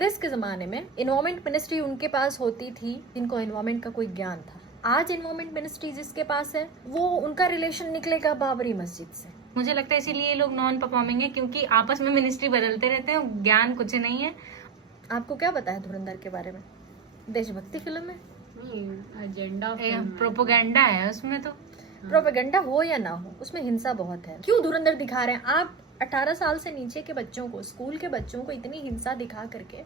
कांग्रेस के ज़माने में एनवायरमेंट मिनिस्ट्री उनके पास होती थी जिनको एनवायरमेंट का कोई ज्ञान था। आज एनवायरमेंट मिनिस्ट्री जिसके पास है वो उनका रिलेशन निकलेगा बाबरी मस्जिद से। मुझे लगता है इसीलिए ये लोग नॉन परफॉर्मिंग है, क्योंकि आपस में मिनिस्ट्री बदलते रहते हैं, ज्ञान कुछ नहीं है। आपको क्या पता है धुरंधर के बारे में? देशभक्ति फिल्म है, एजेंडा प्रोपोगेंडा है उसमें। तो प्रोपेगेंडा हो या ना हो उसमें हिंसा बहुत है। क्यों धुरंधर दिखा रहे हैं आप? 18 साल से नीचे के बच्चों को, स्कूल के बच्चों को इतनी हिंसा दिखा करके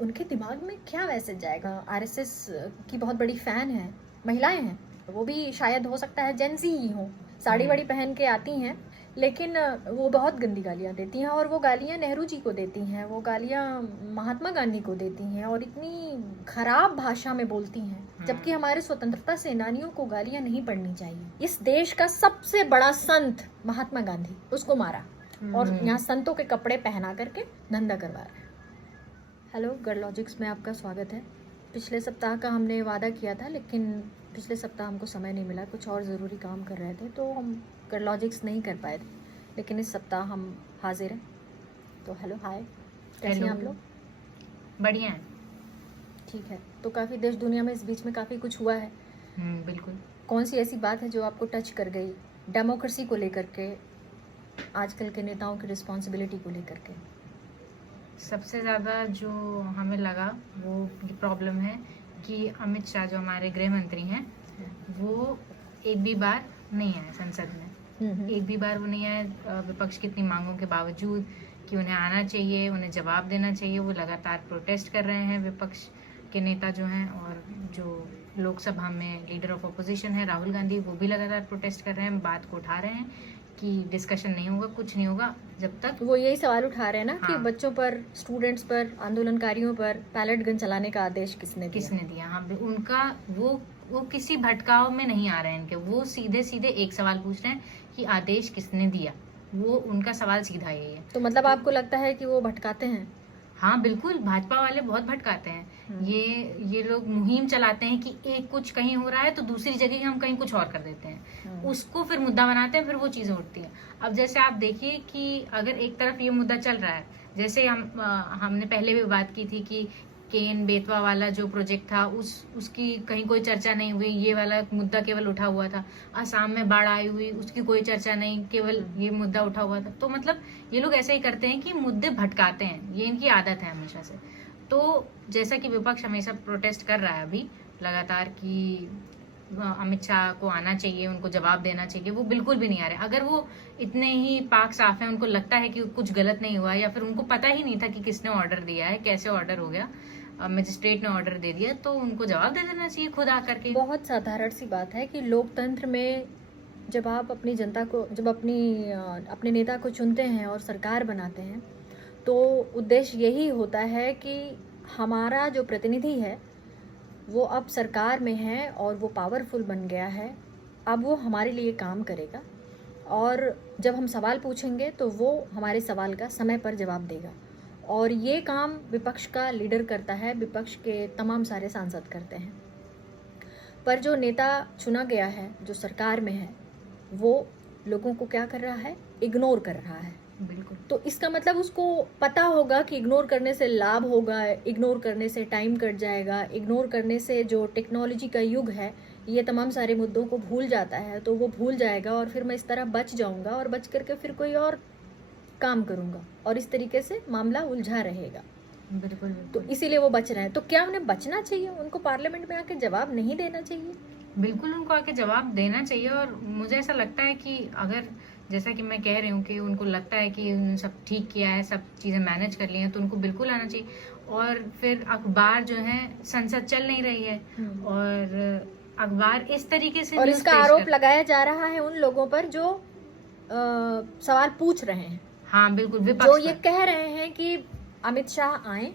उनके दिमाग में क्या मैसेज जाएगा? आरएसएस की बहुत बड़ी फैन है, महिलाएं हैं, वो भी शायद हो सकता है जेन ज़ी ही हो, साड़ी वाड़ी पहन के आती हैं, लेकिन वो बहुत गंदी गालियाँ देती हैं और वो गालियाँ नेहरू जी को देती हैं, वो गालियाँ महात्मा गांधी को देती हैं और इतनी खराब भाषा में बोलती हैं, जबकि हमारे स्वतंत्रता सेनानियों को गालियाँ नहीं पढ़नी चाहिए। इस देश का सबसे बड़ा संत महात्मा गांधी, उसको मारा और यहाँ संतों के कपड़े पहना करके धंधा करवा रहा है। हेलो, गर्ल लॉजिक्स में आपका स्वागत है। पिछले सप्ताह का हमने वादा किया था, लेकिन पिछले सप्ताह हमको समय नहीं मिला, कुछ और ज़रूरी काम कर रहे थे तो हम गर्ल लॉजिक्स नहीं कर पाए थे, लेकिन इस सप्ताह हम हाजिर हैं। तो हेलो, हाय, कैसे हैं आप लोग? बढ़िया है। ठीक है, तो काफ़ी देश दुनिया में इस बीच में काफ़ी कुछ हुआ है। बिल्कुल। कौन सी ऐसी बात है जो आपको टच कर गई डेमोक्रेसी को लेकर के, आजकल के नेताओं की रिस्पॉन्सिबिलिटी को लेकर के? सबसे ज़्यादा जो हमें लगा वो प्रॉब्लम है कि अमित शाह जो हमारे गृह मंत्री हैं वो एक भी बार नहीं आए संसद में। एक भी बार वो नहीं आए, विपक्ष की इतनी मांगों के बावजूद कि उन्हें आना चाहिए, उन्हें जवाब देना चाहिए। वो लगातार प्रोटेस्ट कर रहे हैं, विपक्ष के नेता जो हैं, और जो लोकसभा में लीडर ऑफ अपोजिशन है राहुल गांधी, वो भी लगातार प्रोटेस्ट कर रहे हैं, बात को उठा रहे हैं कि डिस्कशन नहीं होगा, कुछ नहीं होगा जब तक। वो यही सवाल उठा रहे हैं ना कि हाँ। बच्चों पर, स्टूडेंट्स पर, आंदोलनकारियों पर पैलेट गन चलाने का आदेश किसने दिया? हाँ, उनका वो किसी भटकाव में नहीं आ रहे हैं इनके, वो सीधे सीधे एक सवाल पूछ रहे हैं कि आदेश किसने दिया। वो उनका सवाल सीधा यही है। तो मतलब आपको लगता है कि वो भटकाते हैं? हाँ बिल्कुल, भाजपा वाले बहुत भटकाते हैं। ये लोग मुहिम चलाते हैं कि एक कुछ कहीं हो रहा है तो दूसरी जगह हम कहीं कुछ और कर देते हैं, उसको फिर मुद्दा बनाते हैं, फिर वो चीजें उठती हैं। अब जैसे आप देखिए कि अगर एक तरफ ये मुद्दा चल रहा है, जैसे हमने पहले भी बात की थी कि केन बेतवा वाला जो प्रोजेक्ट था उसकी कहीं कोई चर्चा नहीं हुई, ये वाला मुद्दा केवल उठा हुआ था। असम में बाढ़ आई हुई, उसकी कोई चर्चा नहीं, केवल ये मुद्दा उठा हुआ था। तो मतलब ये लोग ऐसे ही करते हैं कि मुद्दे भटकाते हैं, ये इनकी आदत है हमेशा से। तो जैसा कि विपक्ष हमेशा प्रोटेस्ट कर रहा है अभी लगातार कि अमित शाह को आना चाहिए, उनको जवाब देना चाहिए, वो बिल्कुल भी नहीं आ रहे। अगर वो इतने ही पाक साफ है, उनको लगता है कि कुछ गलत नहीं हुआ, या फिर उनको पता ही नहीं था कि किसने ऑर्डर दिया है, कैसे ऑर्डर हो गया, मजिस्ट्रेट ने ऑर्डर दे दिया, तो उनको जवाब दे देना चाहिए खुद आकर के। बहुत साधारण सी बात है कि लोकतंत्र में जब आप अपनी जनता को, जब अपने नेता को चुनते हैं और सरकार बनाते हैं, तो उद्देश्य यही होता है कि हमारा जो प्रतिनिधि है वो अब सरकार में है और वो पावरफुल बन गया है, अब वो हमारे लिए काम करेगा, और जब हम सवाल पूछेंगे तो वो हमारे सवाल का समय पर जवाब देगा। और ये काम विपक्ष का लीडर करता है, विपक्ष के तमाम सारे सांसद करते हैं। पर जो नेता चुना गया है, जो सरकार में है, वो लोगों को क्या कर रहा है? इग्नोर कर रहा है। बिल्कुल। तो इसका मतलब उसको पता होगा कि इग्नोर करने से लाभ होगा, इग्नोर करने से टाइम कट जाएगा, इग्नोर करने से जो टेक्नोलॉजी का युग है ये तमाम सारे मुद्दों को भूल जाता है, तो वो भूल जाएगा और फिर मैं इस तरह बच जाऊंगा और बच करके फिर कोई और काम करूंगा, और इस तरीके से मामला उलझा रहेगा। बिल्कुल। तो इसीलिए वो बच रहे हैं। तो क्या उन्हें बचना चाहिए? उनको पार्लियामेंट में आके जवाब नहीं देना चाहिए? बिल्कुल उनको आके जवाब देना चाहिए। और मुझे ऐसा लगता है कि अगर, जैसा कि मैं कह रही हूँ कि उनको लगता है कि उन्होंने सब ठीक किया है, सब चीजें मैनेज कर ली हैं, तो उनको बिल्कुल आना चाहिए। और फिर अखबार जो है, संसद चल नहीं रही है और अखबार इस तरीके से, और इसका आरोप लगाया जा रहा है उन लोगों पर जो सवाल पूछ रहे हैं। हाँ बिल्कुल, जो ये कह रहे हैं कि अमित शाह आए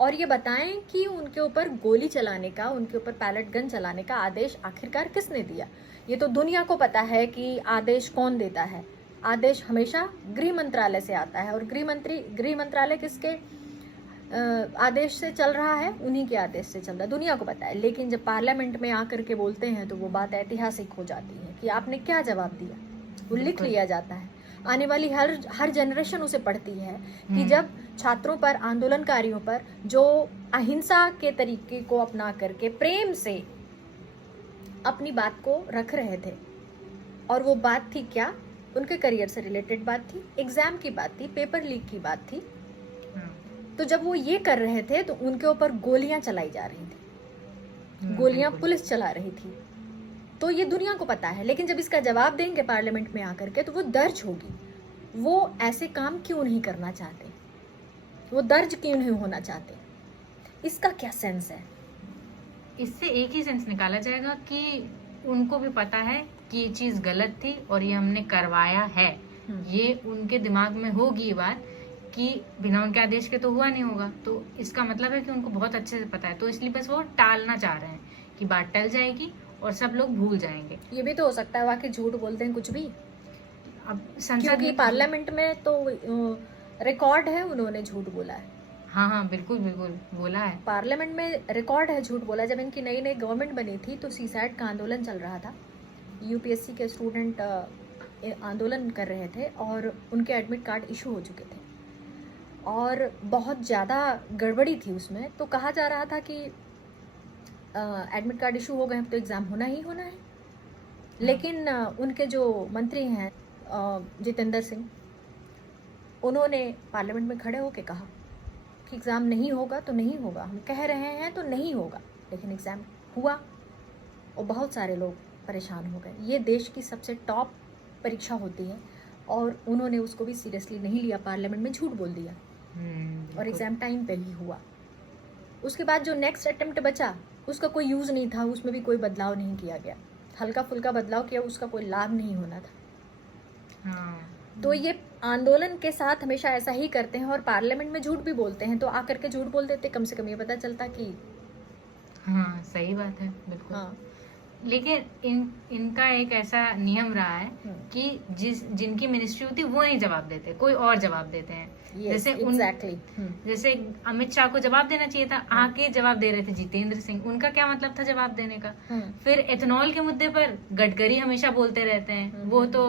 और ये बताएं कि उनके ऊपर गोली चलाने का, उनके ऊपर पैलेट गन चलाने का आदेश आखिरकार किसने दिया। ये तो दुनिया को पता है कि आदेश कौन देता है। आदेश हमेशा गृह मंत्रालय से आता है, और गृह मंत्रालय किसके आदेश से चल रहा है? उन्हीं के आदेश से चल रहा है, दुनिया को पता है। लेकिन जब पार्लियामेंट में आकर के बोलते हैं तो वो बात ऐतिहासिक हो जाती है कि आपने क्या जवाब दिया, वो लिख लिया जाता है। आने वाली हर जनरेशन उसे पढ़ती है कि जब छात्रों पर, आंदोलनकारियों पर, जो अहिंसा के तरीके को अपना करके प्रेम से अपनी बात को रख रहे थे। और वो बात थी क्या? उनके करियर से रिलेटेड बात थी, एग्जाम की बात थी, पेपर लीक की बात थी। तो जब वो ये कर रहे थे तो उनके ऊपर गोलियां चलाई जा रही थी, गोलियां पुलिस चला रही थी। तो ये दुनिया को पता है, लेकिन जब इसका जवाब देंगे पार्लियामेंट में आकर के तो वो दर्ज होगी। वो ऐसे काम क्यों नहीं करना चाहते, वो दर्ज क्यों नहीं होना चाहते? इसका क्या सेंस है? इससे एक ही सेंस निकाला जाएगा कि उनको भी पता है कि ये चीज गलत थी और ये हमने करवाया है। ये उनके दिमाग में होगी ये बात कि बिना उनके आदेश के तो हुआ नहीं होगा। तो इसका मतलब है कि उनको बहुत अच्छे से पता है, तो इसलिए बस वो टालना चाह रहे हैं कि बात टल जाएगी और सब लोग भूल जाएंगे। ये भी तो हो सकता है वाकई झूठ बोलते हैं कुछ भी, अब संसद क्योंकि में पार्लियामेंट में तो रिकॉर्ड है, उन्होंने झूठ बोला है। हाँ बिल्कुल बिल्कुल बोला है। पार्लियामेंट में रिकॉर्ड है झूठ बोला। जब इनकी नई नई गवर्नमेंट बनी थी तो सीसैट का आंदोलन चल रहा था, यूपीएससी के स्टूडेंट आंदोलन कर रहे थे और उनके एडमिट कार्ड इशू हो चुके थे और बहुत ज़्यादा गड़बड़ी थी उसमें। तो कहा जा रहा था कि एडमिट कार्ड इशू हो गए तो एग्ज़ाम होना ही होना है। लेकिन उनके जो मंत्री हैं जितेंद्र सिंह, उन्होंने पार्लियामेंट में खड़े होकर कहा कि एग्ज़ाम नहीं होगा तो नहीं होगा, हम कह रहे हैं तो नहीं होगा। लेकिन एग्ज़ाम हुआ और बहुत सारे लोग परेशान हो गए। ये देश की सबसे टॉप परीक्षा होती है और उन्होंने उसको भी सीरियसली नहीं लिया, पार्लियामेंट में झूठ बोल दिया और एग्ज़ाम टाइम पे ही हुआ। उसके बाद जो नेक्स्ट अटेम्प्ट बचा उसका कोई यूज़ नहीं था, उसमें भी कोई बदलाव नहीं किया गया, हल्का फुल्का बदलाव किया, उसका कोई लाभ नहीं होना था। तो ये आंदोलन के साथ हमेशा ऐसा ही करते हैं और पार्लियामेंट में झूठ भी बोलते हैं। तो आकर के झूठ बोल देते, कम से कम ये पता चलता कि हाँ सही बात है बिल्कुल। हाँ। लेकिन इनका एक ऐसा नियम रहा है कि जिनकी मिनिस्ट्री होती है वो नहीं जवाब देते, कोई और जवाब देते हैं। जैसे जैसे अमित शाह को जवाब देना चाहिए था, आके जवाब दे रहे थे जितेंद्र सिंह। उनका क्या मतलब था जवाब देने का? फिर एथेनॉल के मुद्दे पर गडकरी हमेशा बोलते रहते हैं, वो तो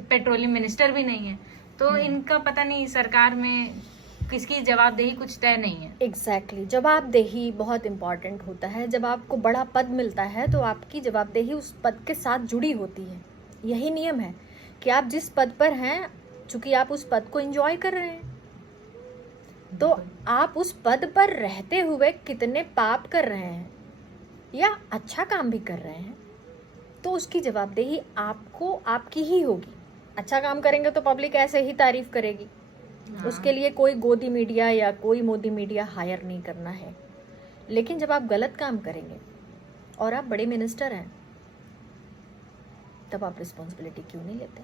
पेट्रोलियम मिनिस्टर भी नहीं है। तो इनका पता नहीं सरकार में किसकी जवाबदेही कुछ तय नहीं है। एग्जैक्टली जवाबदेही बहुत इम्पोर्टेंट होता है। जब आपको बड़ा पद मिलता है तो आपकी जवाबदेही उस पद के साथ जुड़ी होती है। यही नियम है कि आप जिस पद पर हैं, चूंकि आप उस पद को एंजॉय कर रहे हैं, तो आप उस पद पर रहते हुए कितने पाप कर रहे हैं या अच्छा काम भी कर रहे हैं, तो उसकी जवाबदेही आपको आपकी ही होगी। अच्छा काम करेंगे तो पब्लिक ऐसे ही तारीफ करेगी। उसके लिए कोई गोदी मीडिया या कोई मोदी मीडिया हायर नहीं करना है। लेकिन जब आप गलत काम करेंगे और आप बड़े मिनिस्टर हैं, तब आप रिस्पॉन्सिबिलिटी क्यों नहीं लेते?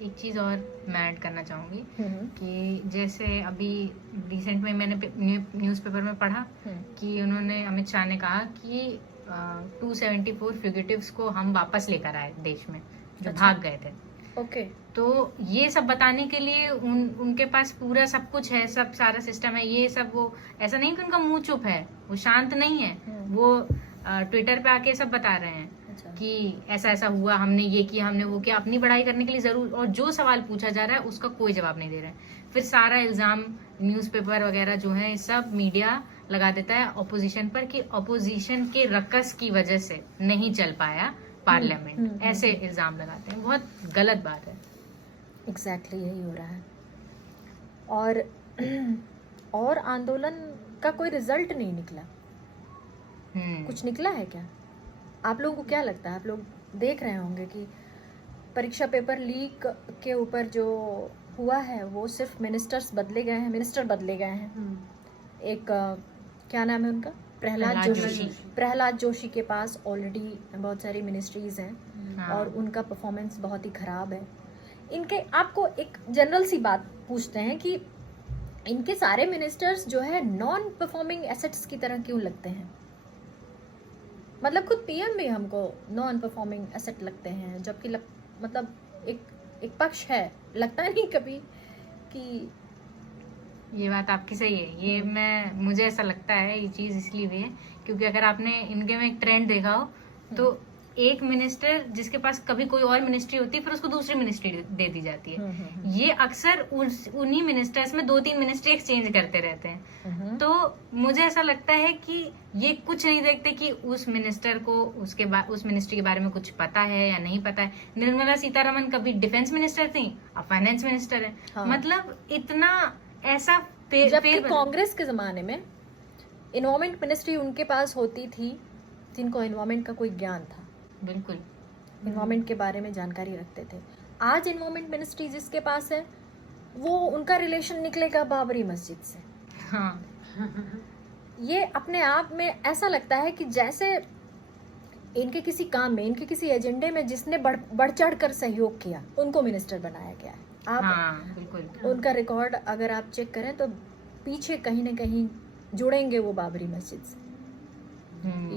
एक चीज और मैं ऐड करना चाहूंगी कि जैसे अभी रिसेंट में मैंने न्यूज़पेपर में पढ़ा कि उन्होंने, अमित शाह ने कहा कि 274 फ्यूगिटिव्स को हम वापस लेकर आए देश में, जो भाग गए थे। ओके। तो ये सब बताने के लिए उनके पास पूरा सब कुछ है, सब सारा सिस्टम है। ये सब, वो ऐसा नहीं कि उनका मुंह चुप है, वो शांत नहीं है। वो ट्विटर पे आके सब बता रहे हैं कि ऐसा ऐसा हुआ, हमने ये किया, हमने वो किया, अपनी बढ़ाई करने के लिए जरूर। और जो सवाल पूछा जा रहा है उसका कोई जवाब नहीं दे रहे हैं। फिर सारा इल्जाम न्यूज़पेपर वगैरह जो है सब मीडिया लगा देता है ऑपोजिशन पर कि ऑपोजिशन के रकस की वजह से नहीं चल पाया पार्लियामेंट। ऐसे इल्जाम लगाते हैं, बहुत गलत बात है। एग्जैक्टली यही हो रहा है। और आंदोलन का कोई रिजल्ट नहीं निकला। कुछ निकला है क्या? आप लोगों को क्या लगता है? आप लोग देख रहे होंगे कि परीक्षा पेपर लीक के ऊपर जो हुआ है वो सिर्फ मिनिस्टर बदले गए हैं। एक क्या नाम है उनका, प्रहलाद जोशी के पास ऑलरेडी बहुत सारी मिनिस्ट्रीज हैं और उनका परफॉर्मेंस बहुत ही खराब है। इनके, आपको एक जनरल सी बात पूछते हैं कि इनके सारे मिनिस्टर्स जो है नॉन परफॉर्मिंग एसेट्स की तरह क्यों लगते हैं? मतलब खुद पीएम भी हमको नॉन परफॉर्मिंग एसेट लगते हैं, जबकि मतलब एक पक्ष है। लगता नहीं कभी कि ये बात आपकी सही है। ये मुझे ऐसा लगता है, ये चीज इसलिए भी है क्योंकि अगर आपने इनके में एक ट्रेंड देखा हो तो एक मिनिस्टर जिसके पास कभी कोई और मिनिस्ट्री होती है फिर उसको दूसरी मिनिस्ट्री दे दी जाती है। ये अक्सर उन्हीं मिनिस्टर्स में 2-3 मिनिस्ट्री एक्सचेंज करते रहते हैं। तो मुझे ऐसा लगता है कि ये कुछ नहीं देखते कि उस मिनिस्टर को उस मिनिस्ट्री के बारे में कुछ पता है या नहीं पता है। निर्मला सीतारमन कभी डिफेंस मिनिस्टर थी, अब फाइनेंस मिनिस्टर है। हाँ। मतलब इतना ऐसा जबकि कांग्रेस के जमाने में एनवायरमेंट मिनिस्ट्री उनके पास होती थी जिनको एनवायरमेंट का कोई ज्ञान था, बिल्कुल एनवायरमेंट के बारे में जानकारी रखते थे। आज एनवायरमेंट मिनिस्ट्री जिसके पास है वो उनका रिलेशन निकलेगा बाबरी मस्जिद से। हाँ। ये अपने आप में ऐसा लगता है कि जैसे इनके किसी काम में, इनके किसी एजेंडे में जिसने बढ़ चढ़ कर सहयोग किया उनको मिनिस्टर बनाया गया है। आप हाँ, बिल्कुल उनका रिकॉर्ड अगर आप चेक करें तो पीछे कहीं ना कहीं जुड़ेंगे वो बाबरी मस्जिद से,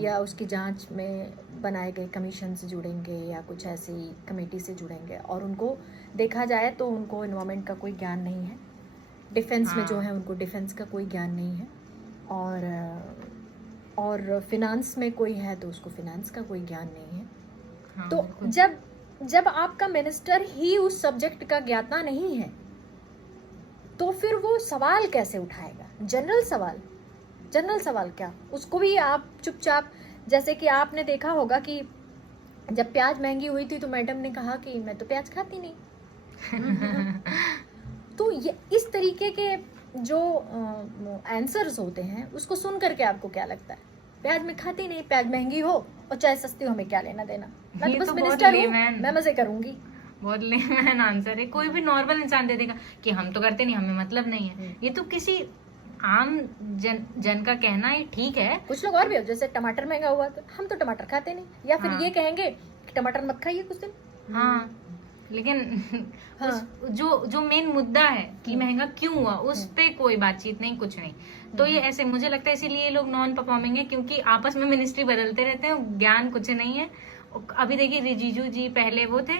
या उसकी जांच में बनाए गए कमीशन से जुड़ेंगे या कुछ ऐसी कमेटी से जुड़ेंगे। और उनको देखा जाए तो उनको एनवायरमेंट का कोई ज्ञान नहीं है, डिफेंस में जो है उनको डिफेंस का कोई ज्ञान नहीं है, और फिनांस में कोई है तो उसको फिनांस का कोई ज्ञान नहीं है। हाँ, तो जब आपका मिनिस्टर ही उस सब्जेक्ट का ज्ञाता नहीं है तो फिर वो सवाल कैसे उठाएगा? जनरल सवाल क्या? उसको भी आप चुपचाप, जैसे कि आपने देखा होगा कि जब प्याज महंगी हुई थी तो मैडम ने कहा कि मैं तो प्याज खाती नहीं। तो ये इस तरीके के जो आंसर्स होते हैं उसको सुन करके आपको क्या लगता है? प्याज में खाती नहीं, प्याज महंगी हो और चाहे सस्ती हो, हमें क्या लेना देना, मैं ये तो बस तो मिनिस्टर बहुत हूँ, लेमैन। मैं मजे करूंगी। बहुत लेमैन आंसर है। कोई भी नॉर्मल इंसान दे देगा कि हम तो करते नहीं, हमें मतलब नहीं है। ये तो किसी आम जन का कहना ही ठीक है। कुछ लोग और भी हो, जैसे टमाटर महंगा हुआ तो हम तो टमाटर खाते नहीं, या फिर हाँ। ये कहेंगे कि टमाटर मत खाइए कुछ दिन। हाँ, लेकिन हाँ। जो मेन मुद्दा है कि महंगा क्यों हुआ उस पे कोई बातचीत नहीं, कुछ नहीं। तो ये ऐसे मुझे लगता है इसीलिए ये लोग नॉन परफॉर्मिंग है, क्योंकि आपस में मिनिस्ट्री बदलते रहते हैं, ज्ञान कुछ नहीं है। अभी देखिए रिजिजू जी पहले वो थे,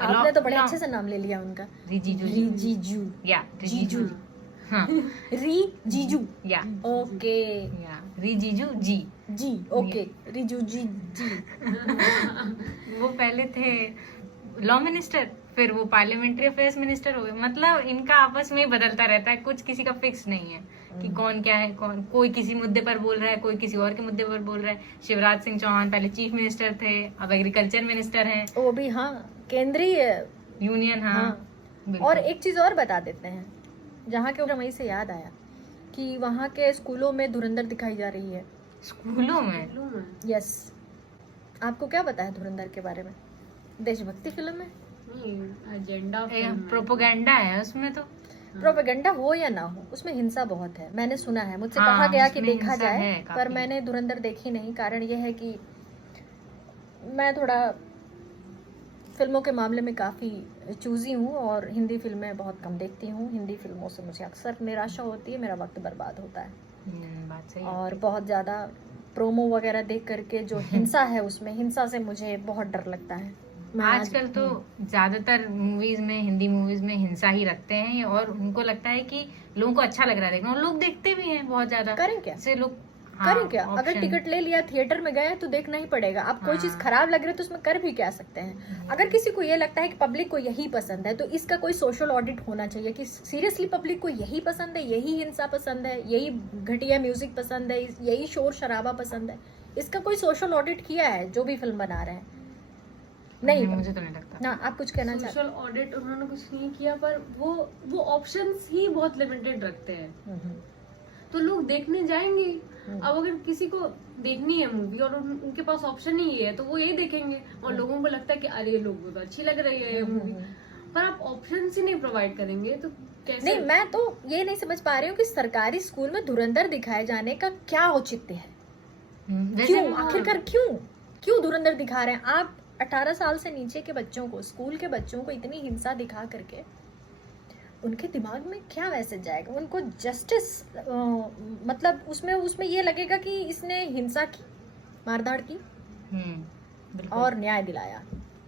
आपने तो बड़े अच्छे से नाम ले लिया उनका, रिजिजू जीजू, हाँ जीजू, या ओके, रिजिजू जी जी, ओके, रिजू जी। वो पहले थे लॉ मिनिस्टर, फिर वो पार्लियामेंट्री अफेयर्स मिनिस्टर हो गए। मतलब इनका आपस में ही बदलता रहता है, कुछ किसी का फिक्स नहीं है कि कौन क्या है। कोई किसी मुद्दे पर बोल रहा है, कोई किसी और के मुद्दे पर बोल रहा है। शिवराज सिंह चौहान पहले चीफ मिनिस्टर थे, अब एग्रीकल्चर मिनिस्टर हैं, वो भी हाँ केंद्रीय यूनियन। हाँ, बिल्कुल। और एक चीज और बता देते हैं, जहाँ के वहीं से याद आया कि वहाँ के स्कूलों में धुरंधर दिखाई जा रही है। स्कूलों में? यस, आपको क्या पता है धुरंधर के बारे में? देशभक्ति फिल्म है, एजेंडा प्रोपोगेंडा है उसमें। तो प्रोपेगेंडा हो या ना हो उसमें हिंसा बहुत है, मैंने सुना है, मुझसे हाँ, कहा गया कि उसमें देखा हिंसा जाए, है पर काफी। मैंने धुरंधर देखी नहीं। कारण यह है कि मैं थोड़ा फिल्मों के मामले में काफ़ी चूजी हूँ और हिंदी फिल्में बहुत कम देखती हूँ। हिंदी फिल्मों से मुझे अक्सर निराशा होती है, मेरा वक्त बर्बाद होता है। बात सही है। और बहुत ज़्यादा प्रोमो वगैरह देख करके जो हिंसा है उसमें, हिंसा से मुझे बहुत डर लगता है। आजकल तो ज्यादातर मूवीज में, हिंदी मूवीज में हिंसा ही रखते हैं, और उनको लगता है कि लोगों को अच्छा लग रहा है देखना, और लोग देखते भी हैं बहुत ज्यादा। करें क्या? से लोग करें क्या? अगर टिकट ले लिया, थिएटर में गए तो देखना ही पड़ेगा। अब कोई चीज खराब लग रही है तो उसमें कर भी क्या सकते हैं। अगर किसी को ये लगता है कि पब्लिक को यही पसंद है तो इसका कोई सोशल ऑडिट होना चाहिए कि सीरियसली पब्लिक को यही पसंद है, यही हिंसा पसंद है, यही घटिया म्यूजिक पसंद है, यही शोर शराबा पसंद है। इसका कोई सोशल ऑडिट किया है जो भी फिल्म बना रहे हैं? नहीं, मुझे तो नहीं लगता। ना, आप कुछ कहना चाहते? सोशल ऑडिट उन्होंने कुछ नहीं किया, पर वो ऑप्शंस ही बहुत लिमिटेड रखते हैं, तो लोग देखने जाएंगे। अब अगर किसी को देखनी है मूवी और उनके पास ऑप्शन ही है तो वो ये देखेंगे, और लोगों को लगता है कि अरे लोगों को तो अच्छी लग रही है ये मूवी, पर आप ऑप्शन ही नहीं प्रोवाइड करेंगे तो कैसे? नहीं, मैं तो ये नहीं समझ पा रही हूँ कि सरकारी स्कूल में धुरंधर दिखाए जाने का क्या औचित्य है? क्यों, आखिरकार क्यों धुरंधर दिखा रहे हैं? आप 18 साल से नीचे के बच्चों को, स्कूल के बच्चों को इतनी हिंसा दिखा करके उनके दिमाग में क्या मैसेज जाएगा? उनको जस्टिस मतलब उसमें ये लगेगा कि इसने हिंसा की, मारधाड़ की और न्याय दिलाया।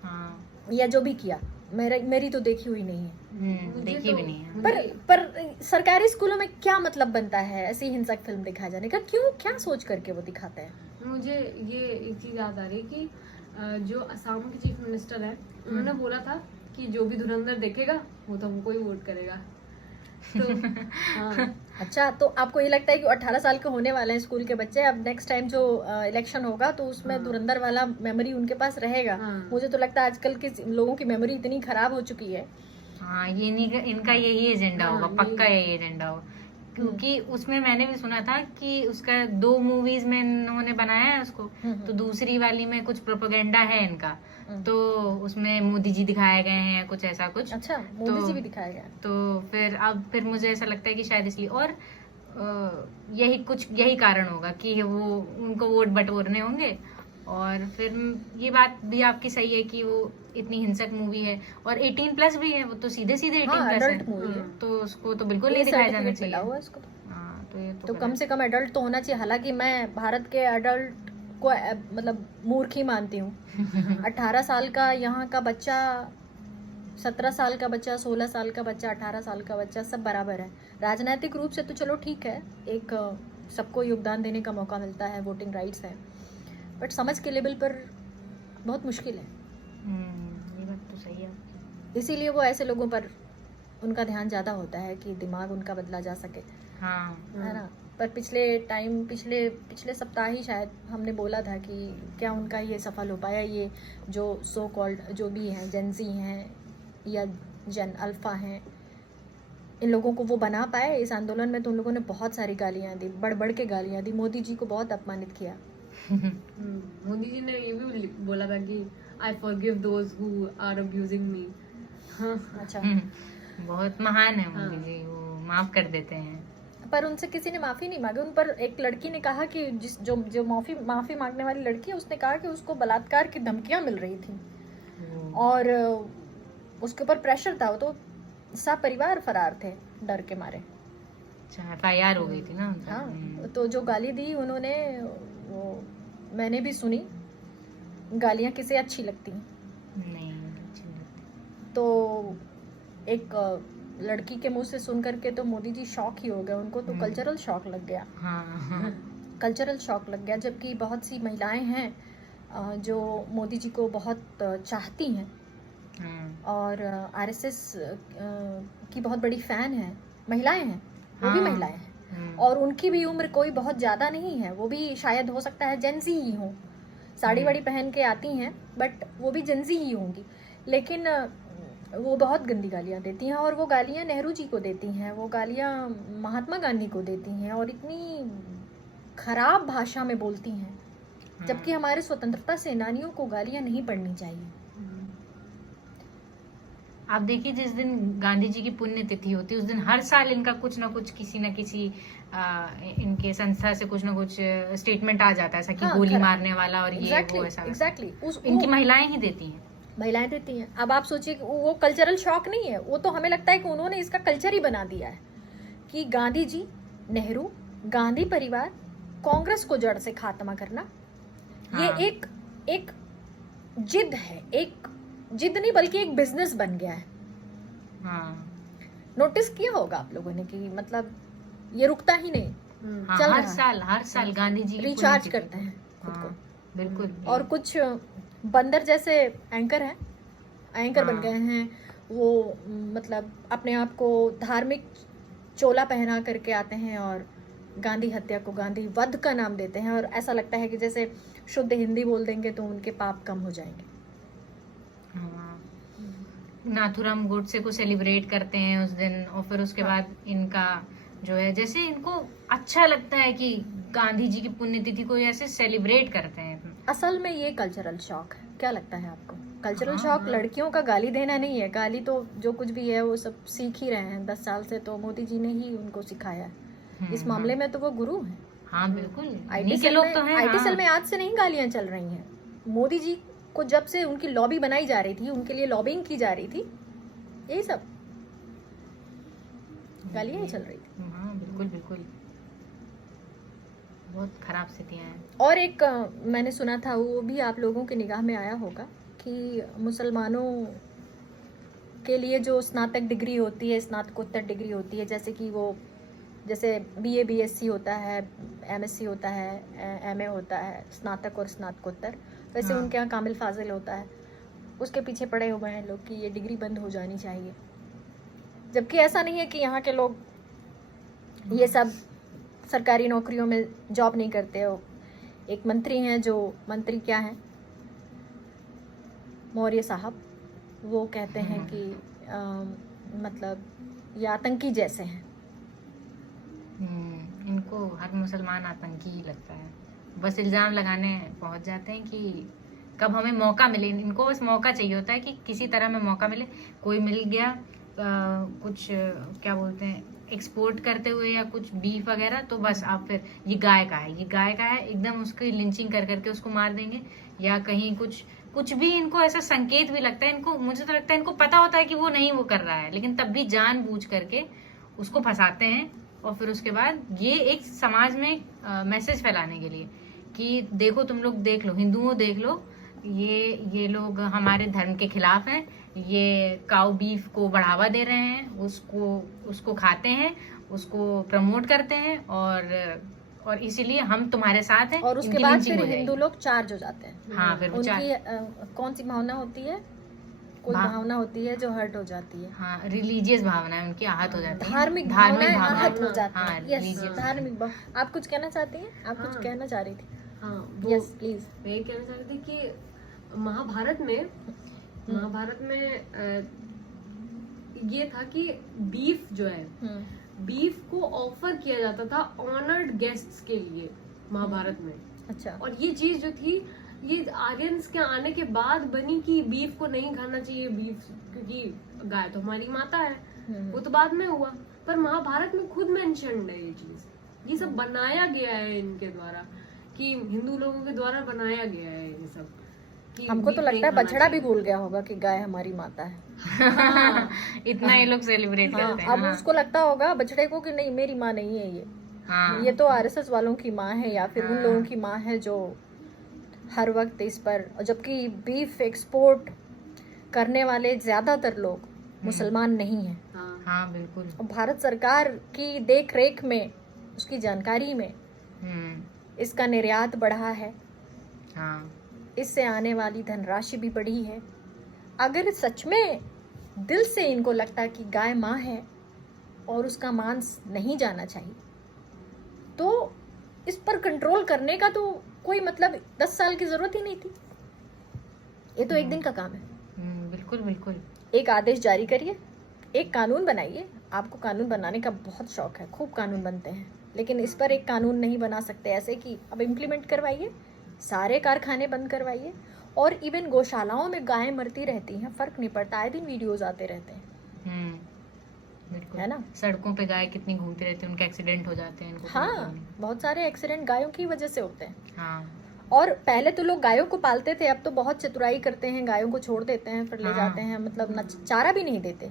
हाँ। या जो भी किया, मेरी तो देखी हुई नहीं है, देखी भी नहीं है। पर सरकारी स्कूलों में क्या मतलब बनता है ऐसी हिंसक फिल्म दिखाए जाने का? क्यों, क्या सोच करके वो दिखाते हैं? मुझे ये एक चीज याद आ रही है कि जो असम के चीफ मिनिस्टर है उन्होंने बोला था कि जो भी धुरंधर देखेगा वो तो हमको ही वोट करेगा। तो हाँ, अच्छा, तो आपको ये लगता है कि 18 साल के होने वाले हैं स्कूल के बच्चे, अब नेक्स्ट टाइम जो इलेक्शन होगा तो उसमें हाँ। धुरंधर वाला मेमोरी उनके पास रहेगा? हाँ। मुझे तो लगता है आजकल के लोगों की मेमोरी इतनी खराब हो चुकी है। हाँ, ये नहीं, इनका यही एजेंडा हाँ, होगा, पक्का यही एजेंडा होगा। क्योंकि उसमें मैंने भी सुना था कि उसका 2 मूवीज में इन्होंने बनाया है उसको, तो दूसरी वाली में कुछ प्रोपेगेंडा है इनका, तो उसमें मोदी जी दिखाए गए हैं, कुछ ऐसा कुछ। अच्छा, मोदी जी भी दिखाया गया। तो फिर मुझे ऐसा लगता है कि शायद इसलिए, और यही कारण होगा कि वो उनको वोट बटोरने होंगे। और फिर ये बात भी आपकी सही है कि वो इतनी हिंसक मूवी है और 18+ भी है, वो तो सीधे 18+ हाँ, है, adult movie है। तो उसको तो बिल्कुल नहीं दिखाया जाना सर्टिफिकेट मिला चाहिए। हुआ है इसको। हाँ, तो ये तो कम से कम एडल्ट तो होना चाहिए। हालांकि मैं भारत के एडल्ट को मतलब मूर्ख ही मानती हूँ। 18 साल का यहाँ का बच्चा, 17 साल का बच्चा, 16 साल का बच्चा, 18 साल का बच्चा, सब बराबर है। राजनीतिक रूप से तो चलो ठीक है, एक सबको योगदान देने का मौका मिलता है, वोटिंग राइट्स है, बट समझ के लेवल पर बहुत मुश्किल है। ये बात तो सही है। इसीलिए वो ऐसे लोगों पर उनका ध्यान ज़्यादा होता है कि दिमाग उनका बदला जा सके, हाँ, है ना। पर पिछले सप्ताह ही शायद हमने बोला था कि क्या उनका ये सफल हो पाया, ये जो सो कॉल्ड जो भी हैं, जेनजी हैं या जन अल्फा हैं, इन लोगों को वो बना पाए इस आंदोलन में। तो उन लोगों ने बहुत सारी गालियाँ दी, बढ़ के गालियाँ दी, मोदी जी को बहुत अपमानित किया। मोदी जी ने ये भी बोला था कि I forgive those who are abusing me. अच्छा, बहुत महान है मोदी हाँ। जी, वो माफ कर देते हैं। पर उनसे किसी ने माफ़ी नहीं मांगी। उन पर एक लड़की ने कहा कि जो माफ़ी मांगने वाली लड़की है, उसने कहा कि उसको बलात्कार की धमकियाँ मिल रही थी और उसके ऊपर प्रेशर था। वो तो सब परिवार फरार थे डर के मारे। अच्छा, FIR हो गई थी ना उनका। हाँ, तो जो गाली दी उन्होंने, वो मैंने भी सुनी। गालियाँ किसे अच्छी लगती हैं? नहीं, अच्छी नहीं लगती। तो एक लड़की के मुंह से सुन करके तो मोदी जी शॉक ही हो गए। उनको तो कल्चरल शॉक लग गया। हाँ, कल्चरल शॉक लग गया। जबकि बहुत सी महिलाएं हैं जो मोदी जी को बहुत चाहती हैं और RSS की बहुत बड़ी फैन है। महिलाएं हैं, वो भी हाँ। महिलाएं हैं और उनकी भी उम्र कोई बहुत ज़्यादा नहीं है। वो भी शायद हो सकता है जेंजी ही हो, साड़ी वाड़ी पहन के आती हैं, बट वो भी जेंजी ही होंगी। लेकिन वो बहुत गंदी गालियाँ देती हैं और वो गालियाँ नेहरू जी को देती हैं, वो गालियाँ महात्मा गांधी को देती हैं और इतनी खराब भाषा में बोलती हैं। जबकि हमारे स्वतंत्रता सेनानियों को गालियाँ नहीं पढ़नी चाहिए। आप देखिए, जिस दिन गांधी जी की पुण्यतिथि होती है उस दिन हर साल इनका कुछ ना कुछ, किसी न किसी इनके संस्था से कुछ ना कुछ स्टेटमेंट आ जाता है, ऐसा कि हाँ, गोली मारने वाला और ये वो ऐसा। एग्जैक्टली इनकी महिलाएं ही देती हैं। महिलाएं देती हैं। अब आप सोचिए कि वो कल्चरल शॉक नहीं है, वो तो हमें लगता है कि उन्होंने इसका कल्चर ही बना दिया है कि गांधी जी, नेहरू, गांधी परिवार, कांग्रेस को जड़ से खात्मा करना। हाँ। ये एक जिद है, एक जिद नहीं बल्कि एक बिजनेस बन गया है। हाँ, नोटिस किया होगा आप लोगों ने कि मतलब ये रुकता ही नहीं, हाँ, चल हर रहा साल गांधी जी की रिचार्ज पुण्यतिथि करते हैं खुद हाँ, को। बिल्कुल। और कुछ बंदर जैसे एंकर हैं, एंकर बन हाँ। गए हैं वो, मतलब अपने आप को धार्मिक चोला पहना करके आते हैं और गांधी हत्या को गांधी वध का नाम देते हैं और ऐसा लगता है कि जैसे शुद्ध हिंदी बोल देंगे तो उनके पाप कम हो जाएंगे। हाँ, नाथुराम गोडसे को सेलिब्रेट करते हैं उस दिन और फिर उसके बाद इनका जो है, जैसे इनको अच्छा लगता है कि गांधी जी की पुण्यतिथि को ऐसे सेलिब्रेट करते हैं। असल में ये कल्चरल शॉक है। क्या लगता है आपको? कल्चरल हाँ, शॉक हाँ। लड़कियों का गाली देना नहीं है। गाली तो जो कुछ भी है वो सब सीख ही रहे हैं 10 साल से, तो मोदी जी ने ही उनको सिखाया है। इस मामले में तो वो गुरु हैं। हाँ, बिल्कुल। IT इन्हीं के सेल लोग में, तो हैं। IT हाँ। सेल में आज से नहीं गालियां चल रही हैं। मोदी जी को जब से उनकी लॉबी बनाई जा रही थी, उनके लिए लॉबिंग की जा रही थी, यही सब गालियां ही चल रही थी। हाँ, बिल्कुल। बहुत खराब स्थितियां हैं। और एक मैंने सुना था, वो भी आप लोगों की निगाह में आया होगा कि मुसलमानों के लिए जो स्नातक डिग्री होती है, स्नातकोत्तर डिग्री होती है, जैसे कि वो जैसे BA BSc होता है, MSc होता है, MA होता है, स्नातक और स्नातकोत्तर, वैसे हाँ। उनके यहाँ कामिल फाजिल होता है, उसके पीछे पड़े हुए हैं लोग कि ये डिग्री बंद हो जानी चाहिए, जबकि ऐसा नहीं है कि यहाँ के लोग ये सब सरकारी नौकरियों में जॉब नहीं करते हो। एक मंत्री हैं, जो मंत्री क्या हैं, मौर्य साहब, वो कहते हैं कि मतलब ये आतंकी जैसे हैं। इनको हर मुसलमान आतंकी ही लगता है, बस इल्जाम लगाने पहुंच जाते हैं कि कब हमें मौका मिले। इनको बस मौका चाहिए होता है कि किसी तरह में मौका मिले, कोई मिल गया कुछ क्या बोलते हैं एक्सपोर्ट करते हुए या कुछ बीफ वगैरह, तो बस आप फिर ये गाय का है, ये गाय का है, एकदम उसकी लिंचिंग कर करके उसको मार देंगे। या कहीं कुछ भी इनको ऐसा संकेत भी लगता है, इनको मुझे तो लगता है इनको पता होता है कि वो नहीं वो कर रहा है, लेकिन तब भी जानबूझ करके उसको फंसाते हैं। और फिर उसके बाद ये एक समाज में मैसेज फैलाने के लिए कि देखो तुम लोग देख लो, हिंदुओं देख लो, ये लोग हमारे धर्म के खिलाफ हैं, ये काऊ बीफ को बढ़ावा दे रहे हैं, उसको खाते हैं, उसको प्रमोट करते हैं, और इसीलिए हम तुम्हारे साथ हैं। और उसके इनकी बाद लिंचिंग फिर हो जाएगी। हिंदू लोग चार्ज हो जाते हैं। हाँ, फिर वो उनकी कौन सी भावना होती है, कोई भावना होती है जो हर्ट हो जाती है। हाँ, रिलीजियस भावना है उनकी, आहत हो जाती है। धार्मिक भावनाएं भावना। आहत हो जाती हाँ, हैं। Yes, religious। धार्मिक आप कुछ कहना चाहती हैं? आप कुछ हाँ। कहना चाह रही थी? हाँ, वो यस प्लीज। मैं ये कहना चाह रही थी कि महाभारत में ये था कि बीफ जो है, बीफ को ऑफर किया जाता था ऑनर्ड गेस्ट्स के लिए महाभारत में। अच्छा। और ये चीज जो थी, ये आर्यंस के आने के बाद बनी कि बीफ को नहीं खाना चाहिए, बीफ क्योंकि गाय तो हमारी माता है। वो तो बाद में हुआ, पर महाभारत में खुद मेंशन्ड है ये चीज। ये सब बनाया गया है इनके द्वारा, कि हिंदू लोगों के द्वारा बनाया गया है ये सब। कि हमको तो बीफ लगता है नहीं खाना बछड़ा भी चाहिए। भूल गया होगा कि गाय हमारी माता है। इतना ये लोग सेलिब्रेट हाँ, करते हैं। अब हाँ। उसको लगता होगा बछड़े को कि नहीं, मेरी माँ नहीं है ये, हाँ। ये तो आरएसएस वालों की माँ है, या फिर उन हाँ। लोगों की माँ है जो हर वक्त इस पर, जबकि बीफ एक्सपोर्ट करने वाले ज्यादातर लोग मुसलमान नहीं हैं। हाँ, हाँ, बिल्कुल। और भारत सरकार की देख रेख में, उसकी जानकारी में इसका निर्यात बढ़ा है, हाँ। इससे आने वाली धनराशि भी बढ़ी है। अगर सच में दिल से इनको लगता है कि गाय माँ है और उसका मांस नहीं जाना चाहिए, तो इस पर कंट्रोल करने का तो कोई मतलब 10 साल की जरूरत ही नहीं थी। ये तो एक दिन का काम है। बिल्कुल बिल्कुल। एक आदेश जारी करिए, एक कानून बनाइए। आपको कानून बनाने का बहुत शौक है, खूब कानून बनते हैं, लेकिन इस पर एक कानून नहीं बना सकते ऐसे कि अब इम्प्लीमेंट करवाइए, सारे कारखाने बंद करवाइए। और इवन गौशालाओं में गायें मरती रहती हैं, फर्क नहीं पड़ता, आए दिन वीडियोज आते रहते हैं, बिल्कुल है ना। सड़कों पे गाय कितनी घूमती रहती है, उनके एक्सीडेंट हो जाते हैं इनको। हाँ, बहुत सारे एक्सीडेंट गायों की वजह से होते हैं। हाँ। और पहले तो लोग गायों को पालते थे, अब तो बहुत चतुराई करते हैं, गायों को छोड़ देते हैं, फिर ले हाँ। जाते हैं, मतलब न चारा भी नहीं देते,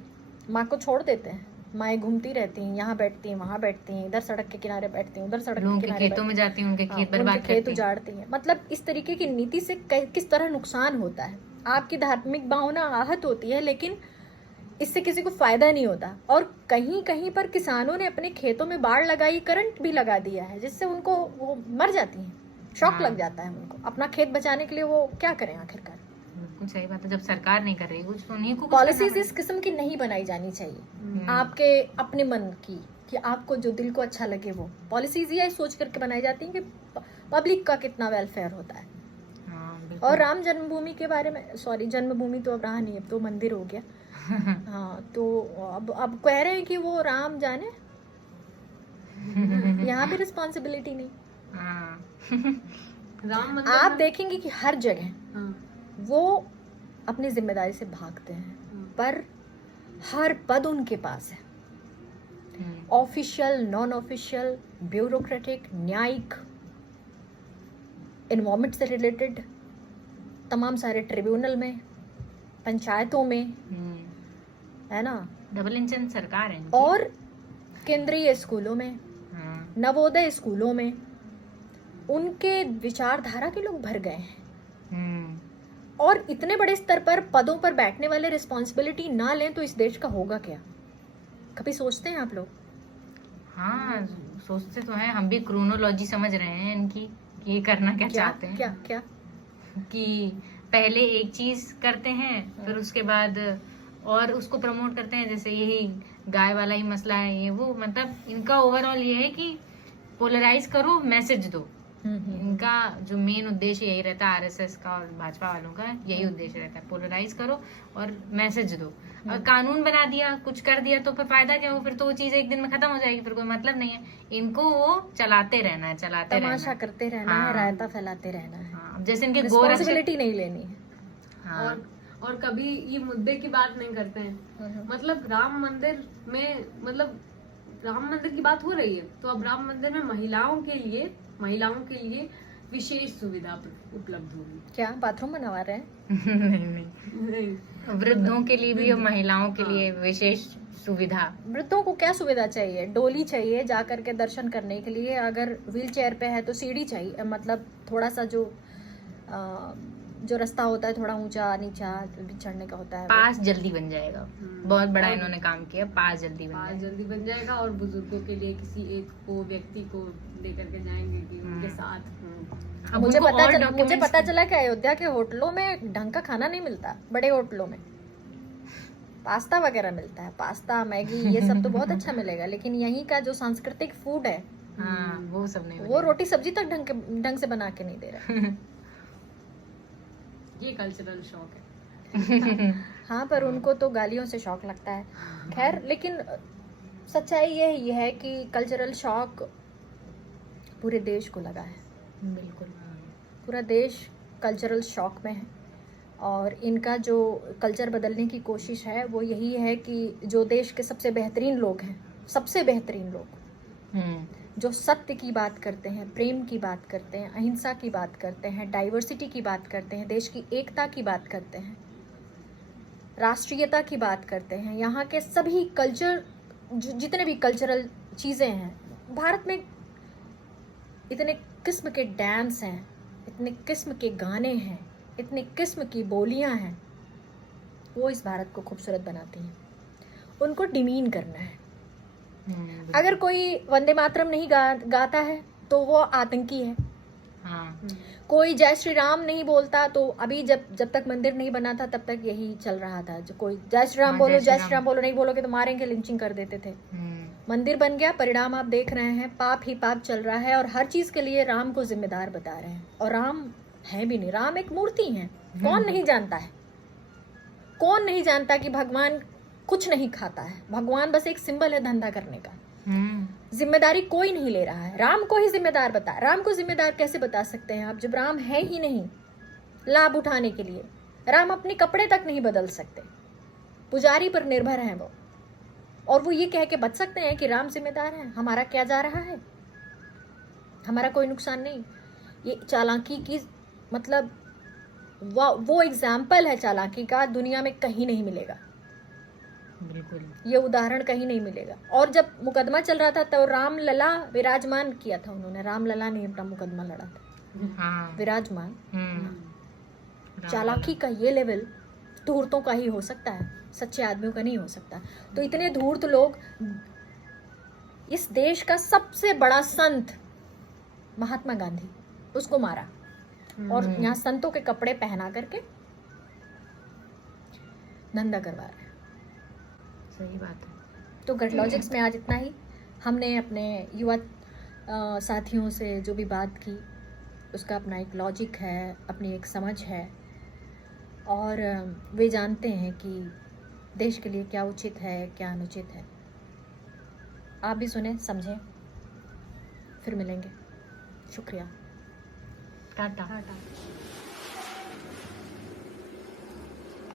माँ को छोड़ देते हैं। माएँ घूमती रहती हैं, यहाँ बैठती हैं, वहाँ बैठती हैं, इधर सड़क के किनारे बैठती हैं, उधर सड़क लोगों के के किनारे खेतों में जाती हैं, उनके हाँ, खेत उनके बर्बाद खेत करती हैं। उजाड़ती हैं। मतलब इस तरीके की नीति से किस तरह नुकसान होता है। आपकी धार्मिक भावना आहत होती है, लेकिन इससे किसी को फायदा नहीं होता। और कहीं कहीं पर किसानों ने अपने खेतों में बाढ़ लगाई, करंट भी लगा दिया है, जिससे उनको वो मर जाती हैं, शॉक हाँ। लग जाता है उनको। अपना खेत बचाने के लिए वो क्या करें आखिरकार। बिल्कुल सही बात है, जब सरकार नहीं कर रही कुछ तो उन्हीं को कुछ पॉलिसीज करना इस किस्म की नहीं बनाई जानी चाहिए, पड़ेगा। आपके अपने मन की, कि आपको जो दिल को अच्छा लगे वो पॉलिसीज ये सोच करके बनाई जाती हैं कि पब्लिक का कितना वेलफेयर होता है। हाँ, बिल्कुल। और राम जन्मभूमि के बारे में, सॉरी जन्मभूमि तो अब रहा नहीं, अब तो मंदिर हो गया। हाँ, तो अब कह रहे हैं कि वो राम जाने, यहाँ भी रिस्पॉन्सिबिलिटी नहीं। हाँ। राम मंदिर आप में- देखेंगे कि हर जगह हाँ, वो अपनी जिम्मेदारी से भागते हैं, पर हर पद उनके पास है, ऑफिशियल, नॉन ऑफिशियल, ब्यूरोक्रेटिक, न्यायिक, एनवायरमेंट से रिलेटेड, तमाम सारे ट्रिब्यूनल में, पंचायतों में, है ना, डबल इंजन सरकार है इनकी। और केंद्रीय स्कूलों में, हाँ। नवोदय स्कूलों में उनके विचारधारा के लोग भर गए हैं। और इतने बड़े स्तर पर पदों पर बैठने वाले रिस्पॉन्सिबिलिटी ना लें तो इस देश का होगा क्या? कभी सोचते हैं आप लोग? हाँ, सोचते तो हैं, हम भी क्रोनोलॉजी समझ रहे हैं इनकी, ये करना क्या चाहते हैं। क्या क्या कि पहले एक चीज करते हैं फिर उसके बाद और उसको प्रमोट करते हैं, जैसे यही गाय वाला ही मसला है ये वो, मतलब इनका ओवरऑल ये है कि पोलराइज करो, मैसेज दो। इनका जो मेन उद्देश्य यही रहता है आरएसएस का और भाजपा वालों का, यही उद्देश्य रहता है, पोलराइज करो और मैसेज दो। और कानून बना दिया, कुछ कर दिया तो फिर फायदा क्या हो, फिर तो वो चीज एक दिन में खत्म हो जाएगी, फिर कोई मतलब नहीं है। इनको वो चलाते रहना है, चलाते रहना तमाशा है। करते रहना है, हाँ। रायता फैलाते रहना है, हाँ, जैसे इनके रिस्पॉन्सिबिलिटी नहीं लेनी है। हाँ, और कभी ये मुद्दे की बात नहीं करते हैं। मतलब राम मंदिर में, मतलब राम मंदिर की बात हो रही है तो अब राम मंदिर में महिलाओं के लिए विशेष सुविधा उपलब्ध होगी। क्या बाथरूम बनवा रहे हैं? नहीं, वृद्धों के लिए भी और महिलाओं के लिए विशेष सुविधा। वृद्धों को क्या सुविधा चाहिए? डोली चाहिए जा करके दर्शन करने के लिए, अगर व्हील चेयर पे है तो सीढ़ी चाहिए, मतलब थोड़ा सा जो रास्ता होता है थोड़ा ऊंचा नीचा चढ़ने का होता है, पास जल्दी बन जाएगा। बहुत बड़ा इन्होंने काम किया, पास जल्दी बन जाएगा। और बुजुर्गों के लिए किसी एक को व्यक्ति को लेकर के जाएंगे कि उनके साथ हों। अब मुझे उनको और मुझे documents पता चला कि अयोध्या के होटलों में ढंग का खाना नहीं मिलता। बड़े होटलों में पास्ता वगैरह मिलता है, पास्ता मैगी ये सब तो बहुत अच्छा मिलेगा, लेकिन यहीं का जो सांस्कृतिक फूड है हाँ, वो सब नहीं वो रोटी सब्जी तक ढंग से बना के नहीं दे रहा। ये कल्चरल शॉक है। हाँ, पर उनको तो गालियों से शौक लगता है। खैर, लेकिन सच्चाई यही है कि कल्चरल शॉक पूरे देश को लगा है। बिल्कुल। पूरा देश कल्चरल शॉक में है और इनका जो कल्चर बदलने की कोशिश है वो यही है कि जो देश के सबसे बेहतरीन लोग हैं, सबसे बेहतरीन लोग जो सत्य की बात करते हैं, प्रेम की बात करते हैं, अहिंसा की बात करते हैं, डाइवर्सिटी की बात करते हैं, देश की एकता की बात करते हैं, राष्ट्रीयता की बात करते हैं, यहाँ के सभी कल्चर जितने भी कल्चरल चीज़ें हैं। भारत में इतने किस्म के डांस हैं, इतने किस्म के गाने हैं, इतने किस्म की बोलियां हैं, वो इस भारत को खूबसूरत बनाती हैं। उनको डिमीन करना है। अगर कोई वंदे मातरम नहीं गाता है तो वो आतंकी है। हाँ। कोई जय श्री राम नहीं बोलता तो अभी जब तक मंदिर नहीं बना था तब तक यही चल रहा था, जो कोई जय श्री राम बोलो, जय श्री राम बोलो, नहीं बोलोगे तो मारेंगे, लिंचिंग कर देते थे। मंदिर बन गया, परिणाम आप देख रहे हैं, पाप ही पाप चल रहा है और हर चीज के लिए राम को जिम्मेदार बता रहे हैं। और राम है भी नहीं, राम एक मूर्ति है। कौन नहीं जानता है, कौन नहीं जानता कि भगवान कुछ नहीं खाता है, भगवान बस एक सिंबल है धंधा करने का। जिम्मेदारी कोई नहीं ले रहा है, राम को ही जिम्मेदार बता। राम को जिम्मेदार कैसे बता सकते हैं आप जब राम है ही नहीं लाभ उठाने के लिए? राम अपने कपड़े तक नहीं बदल सकते, पुजारी पर निर्भर हैं वो, और वो ये कह के बच सकते हैं कि राम जिम्मेदार है। हमारा क्या जा रहा है, हमारा कोई नुकसान नहीं। ये चालाकी की मतलब वो एग्जाम्पल है चालाकी का, दुनिया में कहीं नहीं मिलेगा। बिल्कुल, ये उदाहरण कहीं नहीं मिलेगा। और जब मुकदमा चल रहा था तो राम लला विराजमान किया था उन्होंने, राम लला ने अपना मुकदमा लड़ा था। हाँ। विराजमान। चालाकी का ये लेवल धूर्तों का ही हो सकता है, सच्चे आदमियों का नहीं हो सकता। तो इतने धूर्त लोग, इस देश का सबसे बड़ा संत महात्मा गांधी, उसको मारा और यहाँ संतों के कपड़े पहना करके धंधा करवा रहे हैं। सही बात है। तो गट लॉजिक्स में आज इतना ही। हमने अपने युवा साथियों से जो भी बात की उसका अपना एक लॉजिक है, अपनी एक समझ है, और वे जानते हैं कि देश के लिए क्या उचित है क्या अनुचित है। आप भी सुने समझें, फिर मिलेंगे। शुक्रिया। टाटा। टाटा।